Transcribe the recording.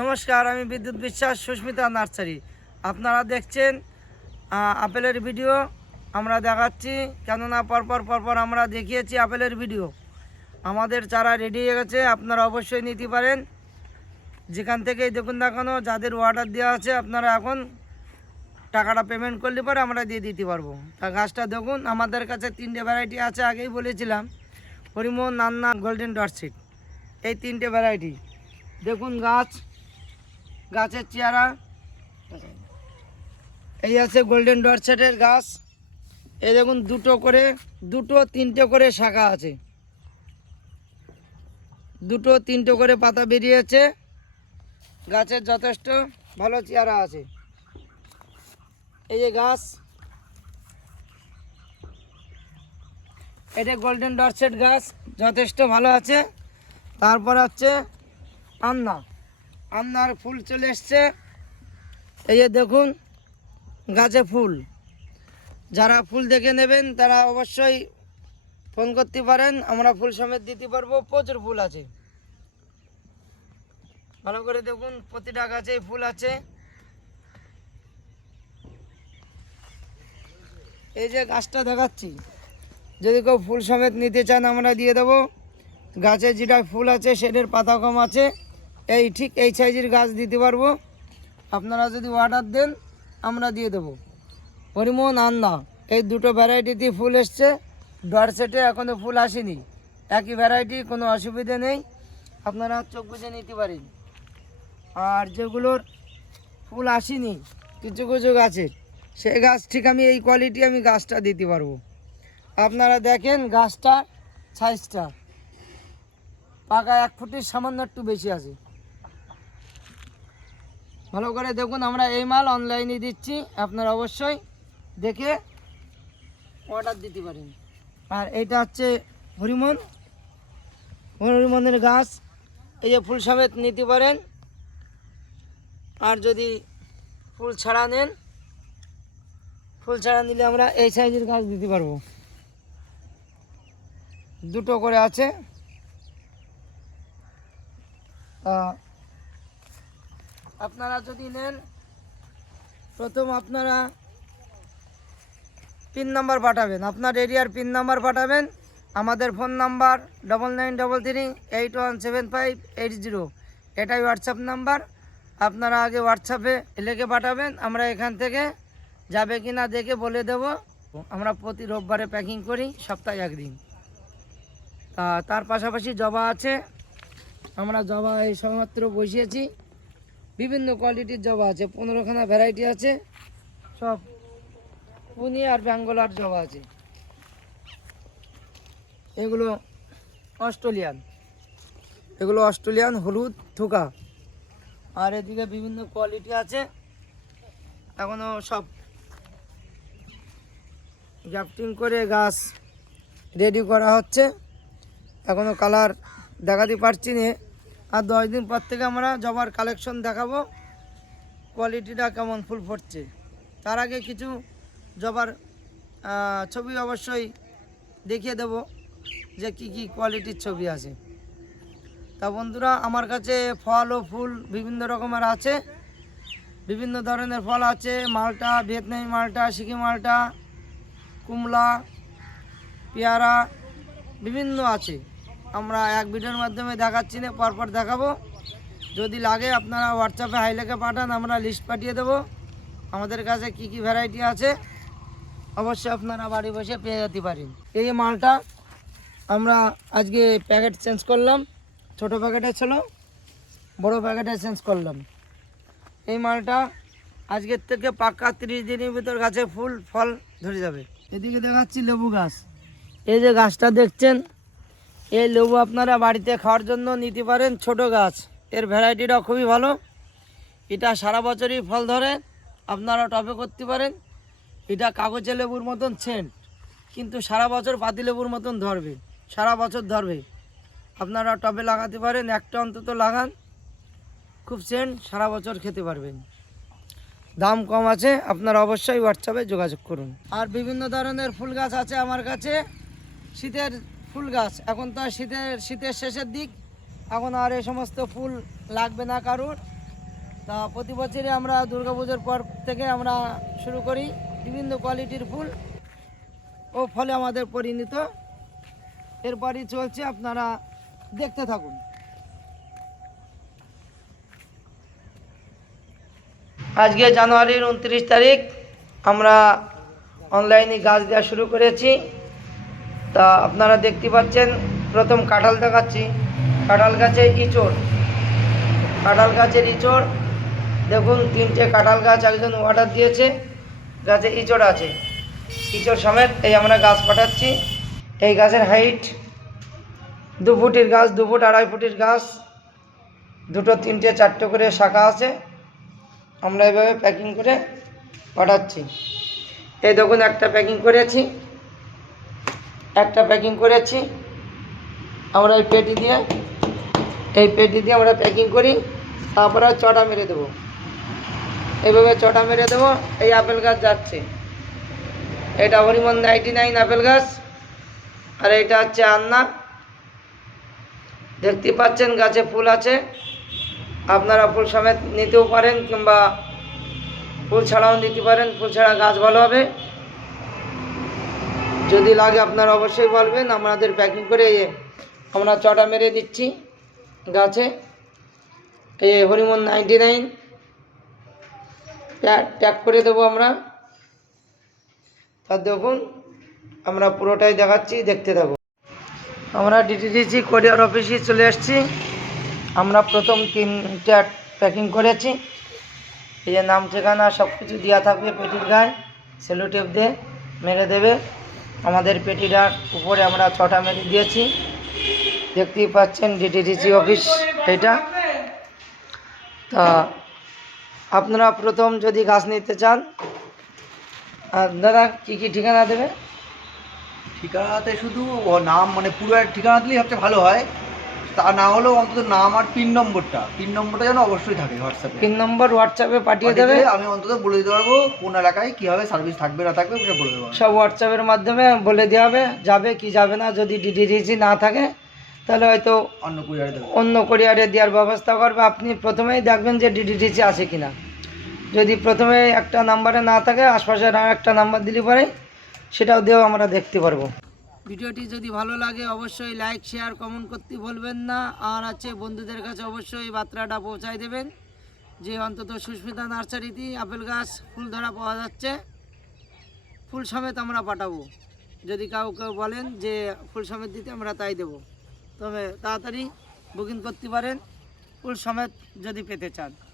নমস্কার, আমি বিদ্যুৎ বিশ্বাস, সুস্মিতা নার্সারি। আপনারা দেখছেন আপেলের ভিডিও। আমরা দেখাচ্ছি, কেননা পরপর পরপর আমরা দেখিয়েছি আপেলের ভিডিও। আমাদের চারা রেডি হয়ে গেছে, আপনারা অবশ্যই নিতে পারেন। যেখান থেকেই দেখুন দেখানো যাদের অর্ডার দেওয়া আছে, আপনারা এখন টাকাটা পেমেন্ট করলে পরে আমরা দিয়ে দিতে পারব। তা গাছটা দেখুন, আমাদের কাছে তিনটে ভ্যারাইটি আছে, আগেই বলেছিলাম। পরিমোহন নান্না গোল্ডেন ডটসিট এই তিনটে ভ্যারাইটি দেখুন গাছ গাছের চেহারা। এই আছে গোল্ডেন ডটসেটের গাছ। এই দেখুন, দুটো করে, দুটো, তিনটে করে শাখা আছে। দুটো, তিনটে করে পাতা বেরিয়েছে গাছের যথেষ্ট ভালো চেহারা আছে। এই যে গাছ। এটা গোল্ডেন ডটসেট গাছ, যথেষ্ট ভালো আছে। তারপর হচ্ছে আন্না আন্নার ফুল চলে এসছে। এই যে দেখুন, গাছে ফুল। যারা ফুল দেখে নেবেন, তারা অবশ্যই ফোন করতে পারেন, আমরা ফুল সমেত দিতে পারব, প্রচুর ফুল আছে। ভালো করে দেখুন, প্রতিটা গাছে ফুল আছে। এই যে গাছটা দেখাচ্ছি, যদি কেউ ফুল সমেত নিতে চান, আমরা দিয়ে দেবো। গাছে যেটা ফুল আছে সেটার পাতা কম আছে। এই ঠিক এই সাইজের গাছ দিতে পারব। আপনারা যদি অর্ডার দেন, আমরা দিয়ে দেবো। পরিমোহন আন্না, এই দুটো ভ্যারাইটিতে ফুল এসছে। ডর সেটে এখনও ফুল আসেনি। একই ভ্যারাইটি কোনো অসুবিধে নেই। আপনারা চোখ বুঝে নিতে পারেন। আর যেগুলোর ফুল আসেনি, কিছু কিছু গাছের সেই গাছ ঠিক আমি এই কোয়ালিটি আমি গাছটা দিতে পারব। আপনারা দেখেন গাছটা সাইজটা পাকা এক ফুটের সামান্য একটু বেশি আছে। ভালো করে দেখুন, আমরা এই মাল অনলাইনে দিচ্ছি। আপনারা অবশ্যই দেখে অর্ডার দিতে পারেন। আর এইটা হচ্ছে হরিমন হরিমনের গাছ, এই যে ফুল সমেত নিতে পারেন। আর যদি ফুল ছাড়া নেন, ফুল ছাড়া নিলে আমরা এই সাইজের গাছ দিতে পারব। দুটো করে আছে। আপনারা যদি নেন, প্রথম আপনারা পিন নাম্বার পাঠাবেন। আপনার এরিয়ার পিন নাম্বার পাঠাবেন। আমাদের phone number double nine double three eight one seven five eight zero এটাই হোয়াটসঅ্যাপ নাম্বার। আপনারা আগে হোয়াটসঅ্যাপে লিখে পাঠাবেন, আমরা এখান থেকে যাবে কি না দেখে বলে দেব। আমরা প্রতি রোববারে প্যাকিং করি, সপ্তাহে একদিন। তা তার পাশাপাশি জবা আছে। আমরা জবা এই সবেমাত্র বসিয়েছি। বিভিন্ন কোয়ালিটির জবা আছে। পনেরোখানা ভ্যারাইটি আছে। সব পুনি আর ব্যাঙ্গলার জবা আছে। এগুলো অস্ট্রেলিয়ান। এগুলো অস্ট্রেলিয়ান, হলুদ, থোকা। আর এদিকে বিভিন্ন কোয়ালিটি আছে। এখনও সব গ্রাফটিং করে গাছ রেডি করা হচ্ছে। এখনও কালার দেখাতে পারছি না। আর দশ দিন পর থেকে আমরা জবার কালেকশন দেখাবো। কোয়ালিটিটা কেমন ফুল ফুটছে। তার আগে কিছু জবার ছবি অবশ্যই দেখিয়ে দেব যে কি কি কোয়ালিটির ছবি আছে। তা বন্ধুরা, আমার কাছে ফল ও ফুল বিভিন্ন রকমের আছে। বিভিন্ন ধরনের ফল আছে। মালটা, ভিয়েতনামি মালটা, সিকি মালটা, কুমলা, পেয়ারা, বিভিন্ন আছে। আমরা এক ভিডিওর মাধ্যমে দেখাচ্ছি না, পরপর দেখাবো। যদি লাগে আপনারা হোয়াটসঅ্যাপে হাইলেকে পাঠান, আমরা লিস্ট পাঠিয়ে দেবো। আমাদের কাছে কি কি ভ্যারাইটি আছে, অবশ্যই আপনারা বাড়ি বসে পেয়ে যেতে পারেন। এই মালটা আমরা আজকে প্যাকেট চেঞ্জ করলাম, ছোট প্যাকেটে ছিল, বড় প্যাকেটে চেঞ্জ করলাম। এই মালটা আজকের থেকে পাক্কা তিরিশ দিনের ভিতর গাছে ফুল, ফল ধরে যাবে। এদিকে দেখাচ্ছি লেবু গাছ। এই যে গাছটা দেখছেন এই লেবু আপনারা বাড়িতে খাওয়ার জন্য নিতে পারেন ছোট গাছ। এর ভ্যারাইটিটা খুবই ভালো। এটা সারা বছরই ফল ধরে। আপনারা টবে করতে পারেন। এটা কাগজে লেবুর মতন সেন্ট কিন্তু সারা বছর পাতি লেবুর মতন ধরবে। সারা বছর ধরবে। আপনারা টবে লাগাতে পারেন, একটা অন্তত লাগান। খুব সেন্ট সারা বছর খেতে পারবেন। দাম কম আছে, আপনারা অবশ্যই হোয়াটসঅ্যাপে যোগাযোগ করুন। আর বিভিন্ন ধরনের ফুল গাছ আছে আমার কাছে। শীতের ফুল গাছ। এখন তো শীতের শীতের শেষের দিক। এখন আর এই সমস্ত ফুল লাগবে না কারুর। তা প্রতি বছরই আমরা দুর্গাপুজোর পর থেকে আমরা শুরু করি বিভিন্ন কোয়ালিটির ফুল ও ফলে আমাদের পরিণত। এরপরই চলছে, আপনারা দেখতে থাকুন। আজকে জানুয়ারির উনত্রিশ তারিখ, আমরা অনলাইনে গাছ দেওয়া শুরু করেছি। তা আপনারা দেখতে পাচ্ছেন, প্রথম কাঁঠাল দেখাচ্ছি। কাঁঠাল গাছে ইঁচড়। কাঁঠাল গাছের ইঁচড়, দেখুন, তিনটে কাঁঠাল গাছ একজন অর্ডার দিয়েছে, গাছে ইঁচড় আছে। ইঁচড় সমেত এই আমরা গাছ পাঠাচ্ছি। এই গাছের হাইট দু ফুটের গাছ, দু ফুট আড়াই ফুটের গাছ। দুটো, তিনটে, চারটে করে শাখা আছে। আমরা এভাবে প্যাকিং করে পাঠাচ্ছি। এই দেখুন, একটা প্যাকিং করেছি। একটা প্যাকিং করেছি। আমরা এই পেটি দিয়ে, এই পেটি দিয়ে আমরা প্যাকিং করি। তারপরে চটা মেরে দেবো। এইভাবে চটা মেরে দেবো, এই আপেল গাছ যাচ্ছে। এটা হরিমন নাইনটি নাইন আপেল গাছ, আর এটা হচ্ছে আন্না। দেখতে পাচ্ছেন, গাছে ফুল আছে। আপনারা ফুল সমেত নিতেও পারেন, কিংবা ফুল ছাড়াও নিতে পারেন। ফুল ছাড়া গাছ ভালো হবে। যদি লাগে আপনারা অবশ্যই বলবেন, আমাদের প্যাকিং করে আমরা চটা মেরে দিচ্ছি গাছে। এই হরিমন নাইনটি নাইন ট্যাগ করে দেবো আমরা। তা দেখুন, আমরা পুরোটাই দেখাচ্ছি, দেখতে থাকো আমরা ডিটিডিসি কোরিয়ার অফিসে চলে এসেছি আমরা প্রথম তিনটা প্যাকিং করেছি। এই যে নাম, ঠিকানা সব কিছু দেওয়া থাকবে পেটির গায়ে। সেলো টেপ দিয়ে মেরে দেবে। আমাদের পেটিটার উপরে আমরা ছটা মেরে দিয়েছি। দেখতেই পাচ্ছেন ডিটিডিসি অফিস এটা। তা আপনারা প্রথম যদি গাছ নিতে চান দাদা কী কী ঠিকানা দেবে? ঠিকানাতে শুধু ও নাম মানে পুরো ঠিকানা দিলেই সবচেয়ে ভালো হয়। তা না হলেও অন্তত নাম আর পিন নম্বরটা পিন নম্বরটা যেন অবশ্যই থাকে হোয়াটসঅ্যাপে। পিন নম্বর হোয়াটসঅ্যাপে পাঠিয়ে দেবে। আমি অন্তত বলে দিতে পারব কোন এলাকায় কীভাবে সার্ভিস থাকবে না থাকবে সেটা বলে দেবো সব হোয়াটসঅ্যাপের মাধ্যমে বলে দেওয়া হবে যাবে কি যাবে না যদি ডিডিডিসি না থাকে তাহলে হয়তো অন্য কুরিয়ারে দেবো। অন্য কোরিয়ারে দেওয়ার ব্যবস্থা করবে। আপনি প্রথমেই দেখবেন যে ডিডিডিসি আছে কি না যদি প্রথমে একটা নাম্বারে না থাকে আশপাশের আর একটা নাম্বার দিলে পরে সেটাও দিয়েও আমরা দেখতে পারব। ভিডিওটি যদি ভালো লাগে, অবশ্যই লাইক শেয়ার কমেন্ট করতে বলবেন না। আর আছে বন্ধুদের কাছে অবশ্যই বার্তাটা পৌঁছায় দেবেন যে অন্তত সুস্মিতা নার্সারিতে আপেল গাছ ফুল ধরা পাওয়া যাচ্ছে। ফুল সমেত আমরা পাঠাবো। যদি কাউকে বলেন যে ফুল সমেত দিতে আমরা তাই দেবো। তবে তাড়াতাড়ি বুকিং করতে পারেন। ফুল সমেত যদি পেতে চান।